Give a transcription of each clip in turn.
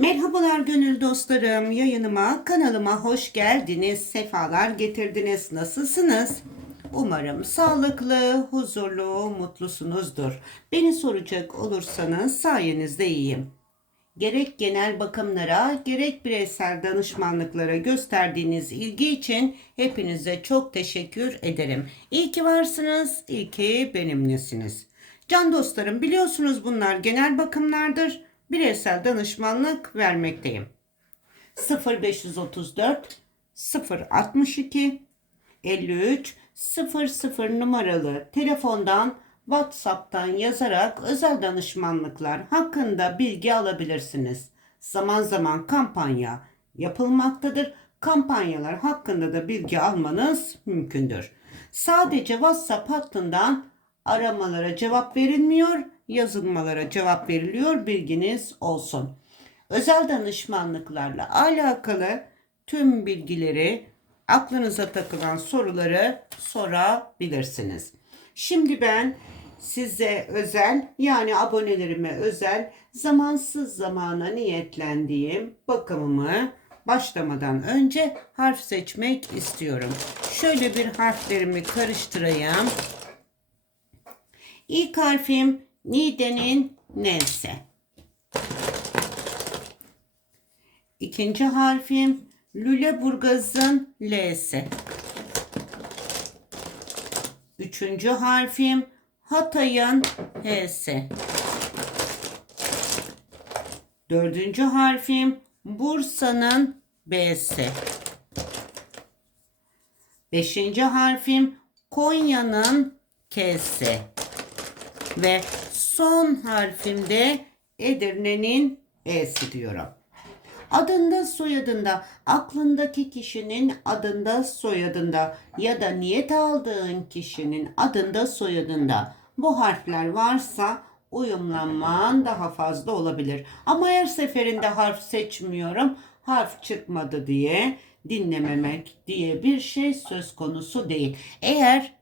Merhabalar gönül dostlarım. Yayınıma, kanalıma hoş geldiniz. Sefalar getirdiniz. Nasılsınız? Umarım sağlıklı, huzurlu, mutlusunuzdur. Beni soracak olursanız sayenizde iyiyim. Gerek genel bakımlara, gerek bireysel danışmanlıklara gösterdiğiniz ilgi için hepinize çok teşekkür ederim. İyi ki varsınız, iyi ki benimlesiniz. Can dostlarım biliyorsunuz bunlar genel bakımlardır. Bireysel danışmanlık vermekteyim. 0534 062 53 00 numaralı telefondan WhatsApp'tan yazarak özel danışmanlıklar hakkında bilgi alabilirsiniz. Zaman zaman kampanya yapılmaktadır. Kampanyalar hakkında da bilgi almanız mümkündür. Sadece WhatsApp hattından aramalara cevap verilmiyor, yazılmalara cevap veriliyor. Bilginiz olsun. Özel danışmanlıklarla alakalı tüm bilgileri, aklınıza takılan soruları sorabilirsiniz. Şimdi ben size özel yani abonelerime özel zamansız zamana niyetlendiğim bakımımı başlamadan önce harf seçmek istiyorum. Şöyle bir harflerimi karıştırayım. İlk harfim Nide'nin N'si. İkinci harfim Lüleburgaz'ın L'si. Üçüncü harfim Hatay'ın H'si. Dördüncü harfim Bursa'nın B'si. Beşinci harfim Konya'nın K'si. Ve son harfimde Edirne'nin E'si diyorum. Adında soyadında, aklındaki kişinin adında soyadında ya da niyet aldığın kişinin adında soyadında bu harfler varsa uyumlanman daha fazla olabilir. Ama her seferinde harf seçmiyorum, harf çıkmadı diye dinlememek diye bir şey söz konusu değil. Eğer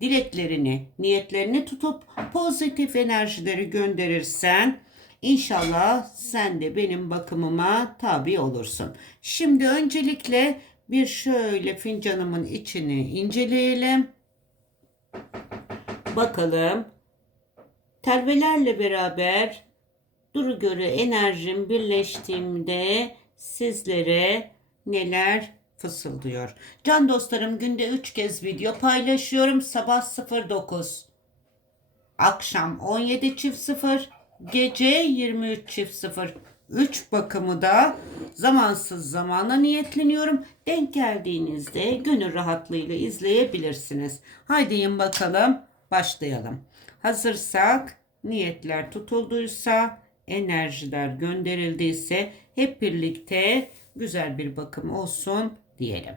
dileklerini, niyetlerini tutup pozitif enerjileri gönderirsen İnşallah sen de benim bakımıma tabi olursun. Şimdi öncelikle bir şöyle fincanımın içini inceleyelim. Bakalım. Telvelerle beraber duru göre enerjim birleştiğimde sizlere neler fısıldıyor. Can dostlarım günde 3 kez video paylaşıyorum. Sabah 09, akşam 17 çift 0, gece 23 çift 0 3 bakımı da zamansız zamana niyetleniyorum. Denk geldiğinizde gönül rahatlığıyla izleyebilirsiniz. Haydi bakalım başlayalım. Hazırsak niyetler tutulduysa enerjiler gönderildiyse hep birlikte güzel bir bakım olsun diyelim.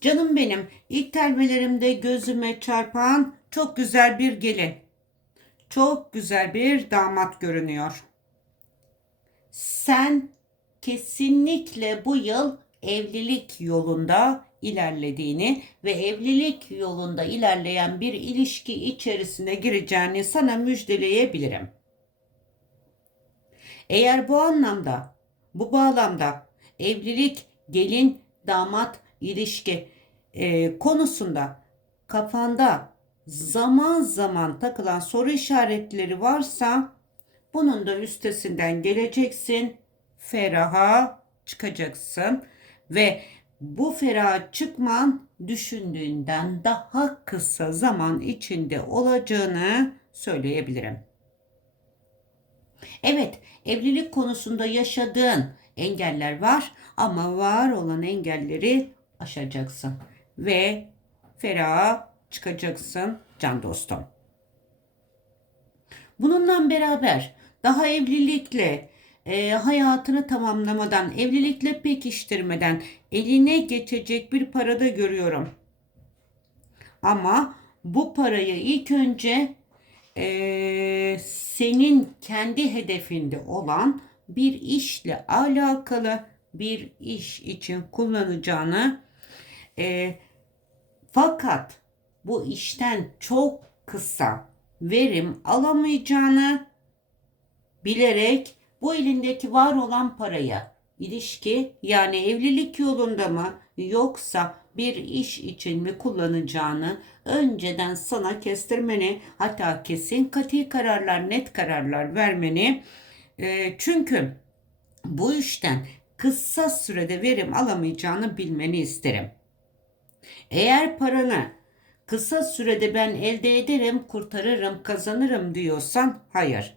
Canım benim ilk telvelerimde gözüme çarpan çok güzel bir gelin. Çok güzel bir damat görünüyor. Sen kesinlikle bu yıl evlilik yolunda ilerlediğini ve evlilik yolunda ilerleyen bir ilişki içerisine gireceğini sana müjdeleyebilirim. Eğer bu anlamda, bu bağlamda evlilik, gelin, damat, ilişki e, konusunda kafanda zaman zaman takılan soru işaretleri varsa bunun da üstesinden geleceksin. Feraha çıkacaksın ve bu feraha çıkman düşündüğünden daha kısa zaman içinde olacağını söyleyebilirim. Evet, evlilik konusunda yaşadığın engeller var ama var olan engelleri aşacaksın ve feraha çıkacaksın can dostum. Bununla beraber daha evlilikle e, hayatını tamamlamadan, evlilikle pekiştirmeden eline geçecek bir para da görüyorum. Ama bu parayı ilk önce e, senin kendi hedefinde olan bir işle alakalı bir iş için kullanacağını e, fakat bu işten çok kısa verim alamayacağını bilerek bu elindeki var olan paraya ilişki yani evlilik yolunda mı yoksa bir iş için mi kullanacağını önceden sana kestirmeni hatta kesin kati kararlar net kararlar vermeni e, çünkü bu işten kısa sürede verim alamayacağını bilmeni isterim. Eğer paranı kısa sürede ben elde ederim, kurtarırım, kazanırım diyorsan hayır.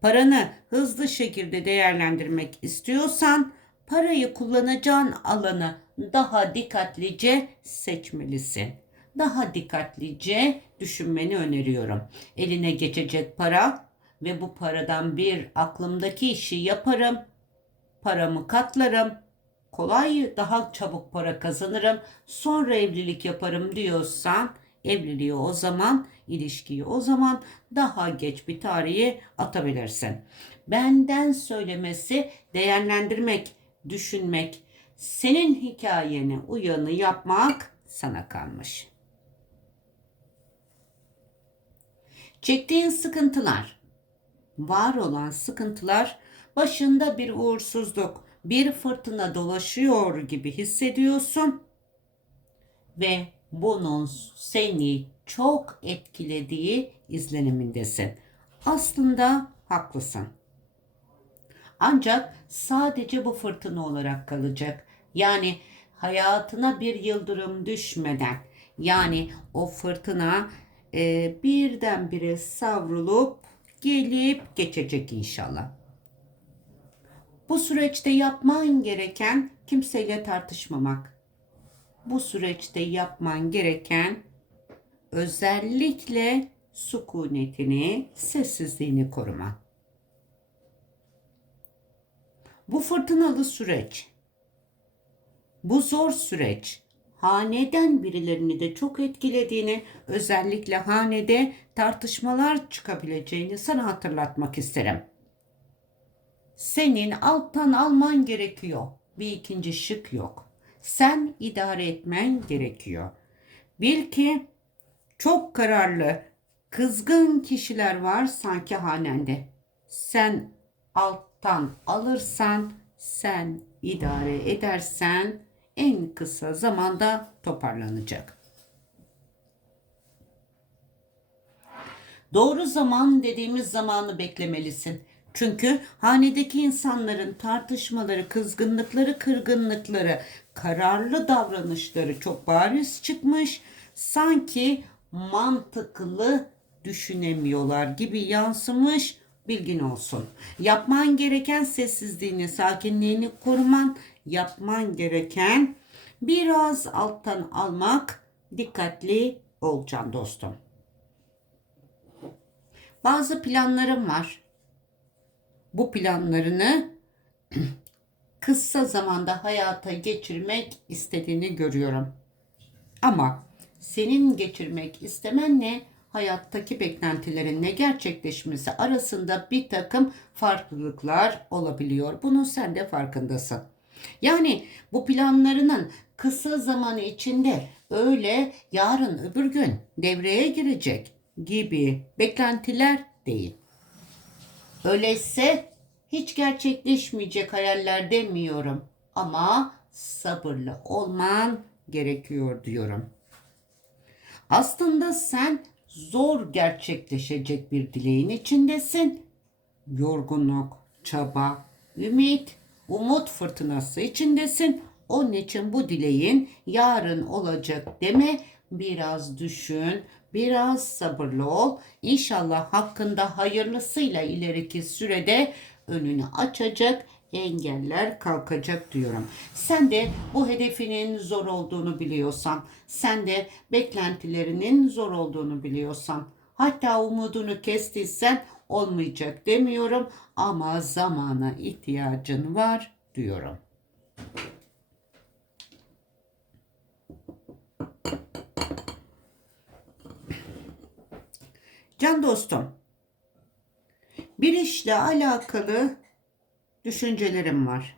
Paranı hızlı şekilde değerlendirmek istiyorsan parayı kullanacağın alanı daha dikkatlice seçmelisin. Daha dikkatlice düşünmeni öneriyorum. Eline geçecek para ve bu paradan bir aklımdaki işi yaparım. Paramı katlarım. Kolay daha çabuk para kazanırım. Sonra evlilik yaparım diyorsan evliliği o zaman, ilişkiyi o zaman daha geç bir tarihe atabilirsin. Benden söylemesi değerlendirmek, düşünmek, senin hikayene uyanı yapmak sana kalmış. Çektiğin sıkıntılar, var olan sıkıntılar başında bir uğursuzluk, bir fırtına dolaşıyor gibi hissediyorsun ve bunun seni çok etkilediği izlenimindesin. Aslında haklısın. Ancak sadece bu fırtına olarak kalacak. Yani hayatına bir yıldırım düşmeden yani o fırtına e, birdenbire savrulup gelip geçecek inşallah. Bu süreçte yapman gereken kimseyle tartışmamak. Bu süreçte yapman gereken özellikle sükunetini, sessizliğini koruma. Bu fırtınalı süreç, bu zor süreç haneden birilerini de çok etkilediğini, özellikle hanede tartışmalar çıkabileceğini sana hatırlatmak isterim. Senin alttan alman gerekiyor. Bir ikinci şık yok. Sen idare etmen gerekiyor. Bil ki çok kararlı, kızgın kişiler var sanki hanende. Sen alttan alırsan, sen idare edersen en kısa zamanda toparlanacak. Doğru zaman dediğimiz zamanı beklemelisin. Çünkü hanedeki insanların tartışmaları, kızgınlıkları, kırgınlıkları, kararlı davranışları çok bariz çıkmış. Sanki mantıklı düşünemiyorlar gibi yansımış bilgin olsun. Yapman gereken sessizliğini, sakinliğini koruman, yapman gereken biraz alttan almak, dikkatli olacaksın dostum. Bazı planlarım var. Bu planlarını kısa zamanda hayata geçirmek istediğini görüyorum. Ama senin geçirmek istemenle hayattaki beklentilerinle gerçekleşmesi arasında bir takım farklılıklar olabiliyor. Bunun sen de farkındasın. Yani bu planlarının kısa zamanı içinde öyle yarın öbür gün devreye girecek gibi beklentiler değil. Öyleyse hiç gerçekleşmeyecek hayaller demiyorum ama sabırlı olman gerekiyor diyorum. Aslında sen zor gerçekleşecek bir dileğin içindesin. Yorgunluk, çaba, ümit, umut fırtınası içindesin. Onun için bu dileğin yarın olacak deme. Biraz düşün, biraz sabırlı ol. İnşallah hakkında hayırlısıyla ileriki sürede önünü açacak engeller kalkacak diyorum. Sen de bu hedefinin zor olduğunu biliyorsan, sen de beklentilerinin zor olduğunu biliyorsan, hatta umudunu kestiysen olmayacak demiyorum ama zamana ihtiyacın var diyorum. Can dostum, bir işle alakalı düşüncelerim var.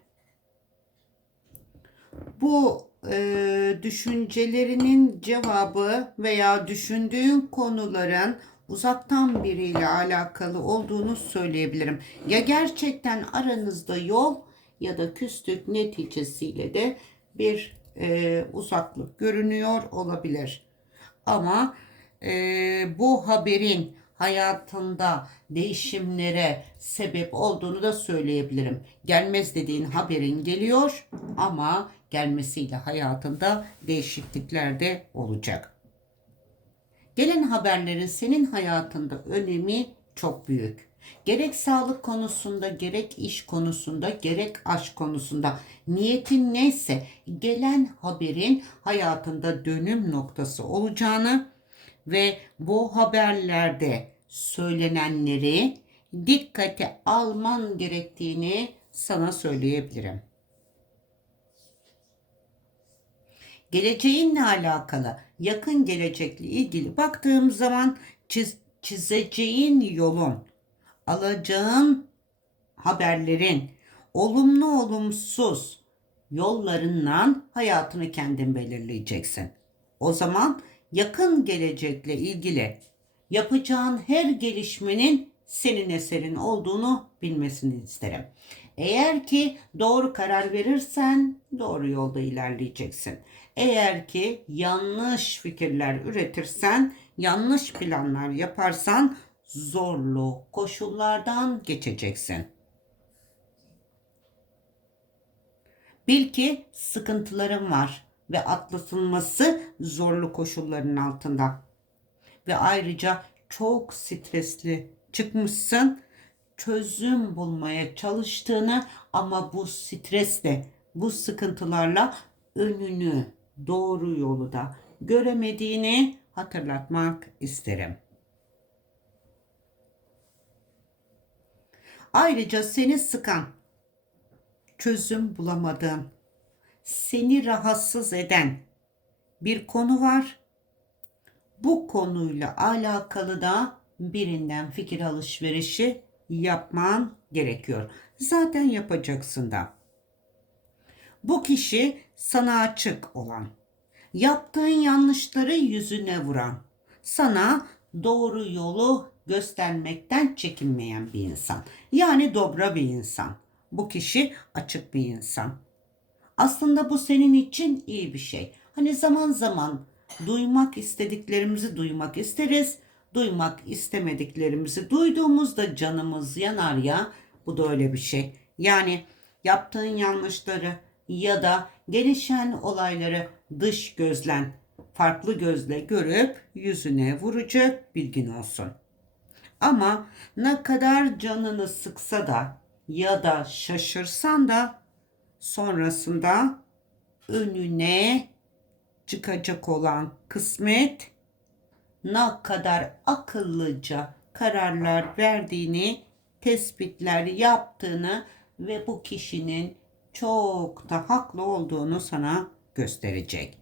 Bu e, düşüncelerinin cevabı veya düşündüğün konuların uzaktan biriyle alakalı olduğunu söyleyebilirim. Ya gerçekten aranızda yol ya da küslük neticesiyle de bir e, uzaklık görünüyor olabilir. Ama e, bu haberin hayatında değişimlere sebep olduğunu da söyleyebilirim. Gelmez dediğin haberin geliyor ama gelmesiyle hayatında değişiklikler de olacak. Gelen haberlerin senin hayatında önemi çok büyük. Gerek sağlık konusunda, gerek iş konusunda, gerek aşk konusunda niyetin neyse gelen haberin hayatında dönüm noktası olacağını ve bu haberlerde söylenenleri dikkate alman gerektiğini sana söyleyebilirim. Geleceğinle alakalı, yakın gelecekle ilgili baktığım zaman çiz, çizeceğin yolun, alacağın haberlerin, olumlu olumsuz yollarından hayatını kendin belirleyeceksin. O zaman yakın gelecekle ilgili yapacağın her gelişmenin senin eserin olduğunu bilmesini isterim. Eğer ki doğru karar verirsen doğru yolda ilerleyeceksin. Eğer ki yanlış fikirler üretirsen, yanlış planlar yaparsan zorlu koşullardan geçeceksin. Bil ki sıkıntıların var ve atlatılması zorlu koşulların altında. Ve ayrıca çok stresli çıkmışsın. Çözüm bulmaya çalıştığını ama bu stresle, bu sıkıntılarla önünü, doğru yolu da göremediğini hatırlatmak isterim. Ayrıca seni sıkan, çözüm bulamadığın, seni rahatsız eden bir konu var. Bu konuyla alakalı da birinden fikir alışverişi yapman gerekiyor. Zaten yapacaksın da. Bu kişi sana açık olan, yaptığın yanlışları yüzüne vuran, sana doğru yolu göstermekten çekinmeyen bir insan. Yani dobra bir insan. Bu kişi açık bir insan. Aslında bu senin için iyi bir şey. Hani zaman zaman duymak istediklerimizi duymak isteriz. Duymak istemediklerimizi duyduğumuzda canımız yanar ya. Bu da öyle bir şey. Yani yaptığın yanlışları ya da gelişen olayları dış gözlen, farklı gözle görüp yüzüne vuracak bilgin olsun. Ama ne kadar canını sıksa da ya da şaşırsan da sonrasında önüne çıkacak olan kısmet ne kadar akıllıca kararlar verdiğini, tespitler yaptığını ve bu kişinin çok da haklı olduğunu sana gösterecek.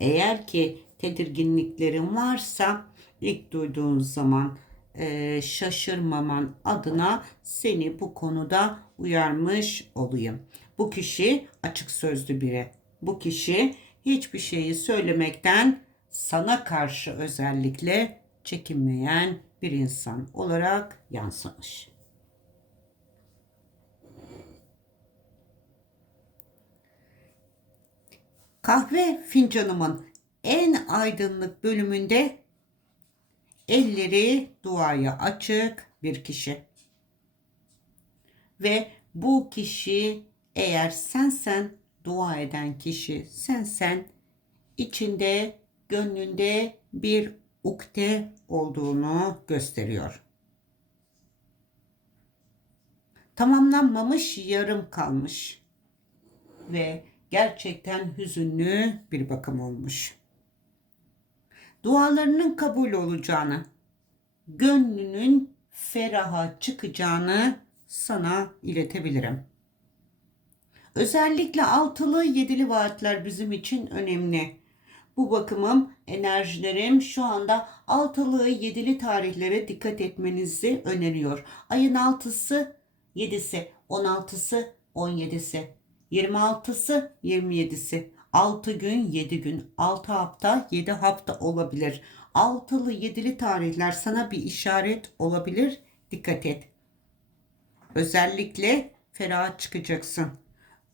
Eğer ki tedirginliklerin varsa ilk duyduğun zaman e, şaşırmaman adına seni bu konuda uyarmış olayım. Bu kişi açık sözlü biri. Bu kişi hiçbir şeyi söylemekten sana karşı özellikle çekinmeyen bir insan olarak yansımış. Kahve fincanımın en aydınlık bölümünde elleri duaya açık bir kişi. Ve bu kişi eğer sensen dua eden kişi sensen içinde gönlünde bir ukde olduğunu gösteriyor. Tamamlanmamış, yarım kalmış ve gerçekten hüzünlü bir bakım olmuş. Dualarının kabul olacağını, gönlünün feraha çıkacağını sana iletebilirim. Özellikle altılı yedili vaatler bizim için önemli. Bu bakımım, enerjilerim şu anda altılı yedili tarihlere dikkat etmenizi öneriyor. Ayın altısı, yedisi, on altısı, on yedisi, yirmi altısı, yirmi yedisi. 6 gün 7 gün 6 hafta 7 hafta olabilir. altılı yedili tarihler sana bir işaret olabilir. Dikkat et. Özellikle ferah çıkacaksın.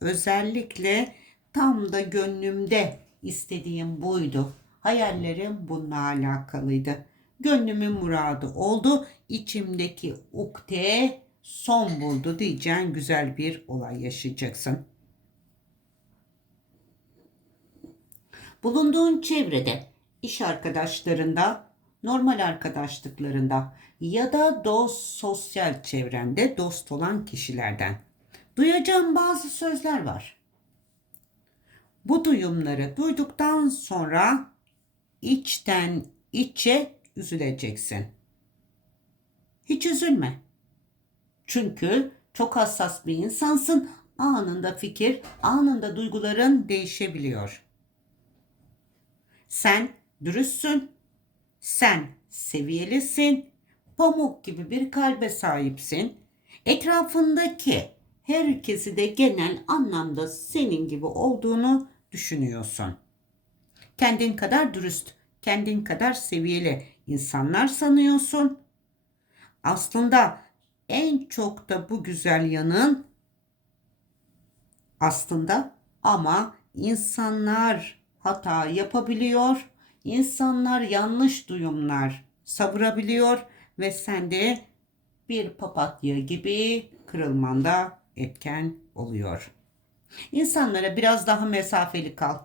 Özellikle tam da gönlümde istediğim buydu. Hayallerim bununla alakalıydı. Gönlümün muradı oldu. İçimdeki ukde son buldu diyeceğin güzel bir olay yaşayacaksın. Bulunduğun çevrede, iş arkadaşlarında, normal arkadaşlıklarında ya da dost sosyal çevrende dost olan kişilerden duyacağım bazı sözler var. Bu duyumları duyduktan sonra içten içe üzüleceksin. Hiç üzülme. Çünkü çok hassas bir insansın. Anında fikir, anında duyguların değişebiliyor. Sen dürüstsün. Sen seviyelisin. Pamuk gibi bir kalbe sahipsin. Etrafındaki herkesi de genel anlamda senin gibi olduğunu düşünüyorsun. Kendin kadar dürüst, kendin kadar seviyeli insanlar sanıyorsun. Aslında en çok da bu güzel yanın aslında ama insanlar hata yapabiliyor. İnsanlar yanlış duyumlar savurabiliyor ve sen de bir papatya gibi kırılmanda etken oluyor. İnsanlara biraz daha mesafeli kal.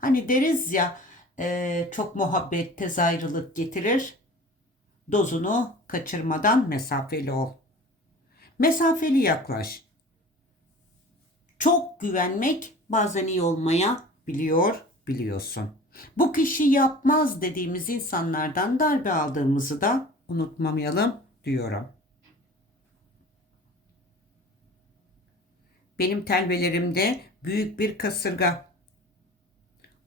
Hani deriz ya e, çok muhabbet tez ayrılık getirir. Dozunu kaçırmadan mesafeli ol. Mesafeli yaklaş. Çok güvenmek bazen iyi olmaya biliyor, biliyorsun. Bu kişi yapmaz dediğimiz insanlardan darbe aldığımızı da unutmamayalım diyorum. Benim telvelerimde büyük bir kasırga.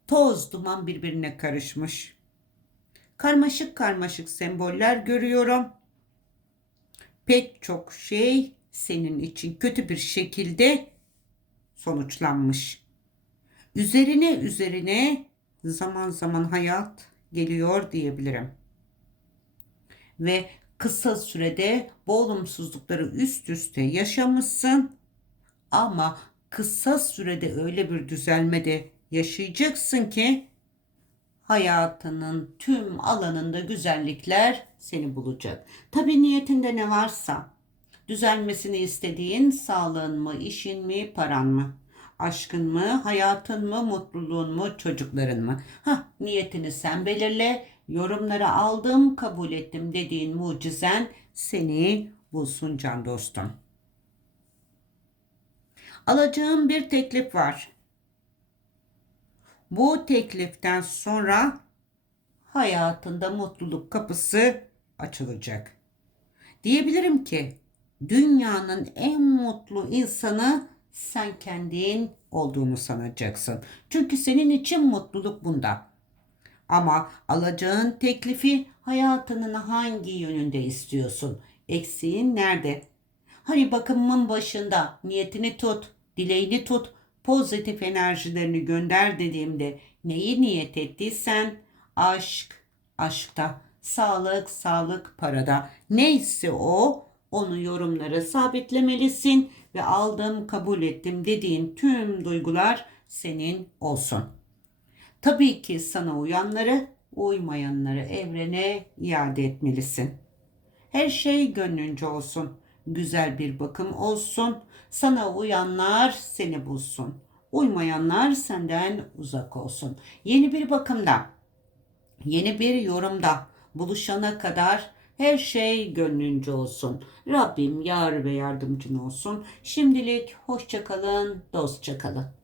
Toz duman birbirine karışmış. Karmaşık karmaşık semboller görüyorum. Pek çok şey senin için kötü bir şekilde sonuçlanmış. Üzerine üzerine zaman zaman hayat geliyor diyebilirim. Ve kısa sürede bu olumsuzlukları üst üste yaşamışsın ama kısa sürede öyle bir düzelme de yaşayacaksın ki hayatının tüm alanında güzellikler seni bulacak. Tabi niyetinde ne varsa düzelmesini istediğin sağlığın mı, işin mi, paran mı? Aşkın mı, hayatın mı, mutluluğun mu, çocukların mı? Ha, niyetini sen belirle. Yorumlara aldım, kabul ettim dediğin mucizen seni bulsun can dostum. Alacağım bir teklif var. Bu tekliften sonra hayatında mutluluk kapısı açılacak. Diyebilirim ki dünyanın en mutlu insanı sen kendin olduğunu sanacaksın. Çünkü senin için mutluluk bunda. Ama alacağın teklifi hayatının hangi yönünde istiyorsun? Eksiğin nerede? Hani bakımın başında niyetini tut, dileğini tut, pozitif enerjilerini gönder dediğimde neyi niyet ettiysen aşk, aşkta, sağlık, sağlık, parada neyse o onu yorumlara sabitlemelisin ve aldım, kabul ettim dediğin tüm duygular senin olsun. Tabii ki sana uyanları, uymayanları evrene iade etmelisin. Her şey gönlünce olsun. Güzel bir bakım olsun. Sana uyanlar seni bulsun. Uymayanlar senden uzak olsun. Yeni bir bakımda, yeni bir yorumda buluşana kadar her şey gönlünce olsun. Rabbim yar ve yardımcın olsun. Şimdilik hoşça kalın, dostça kalın.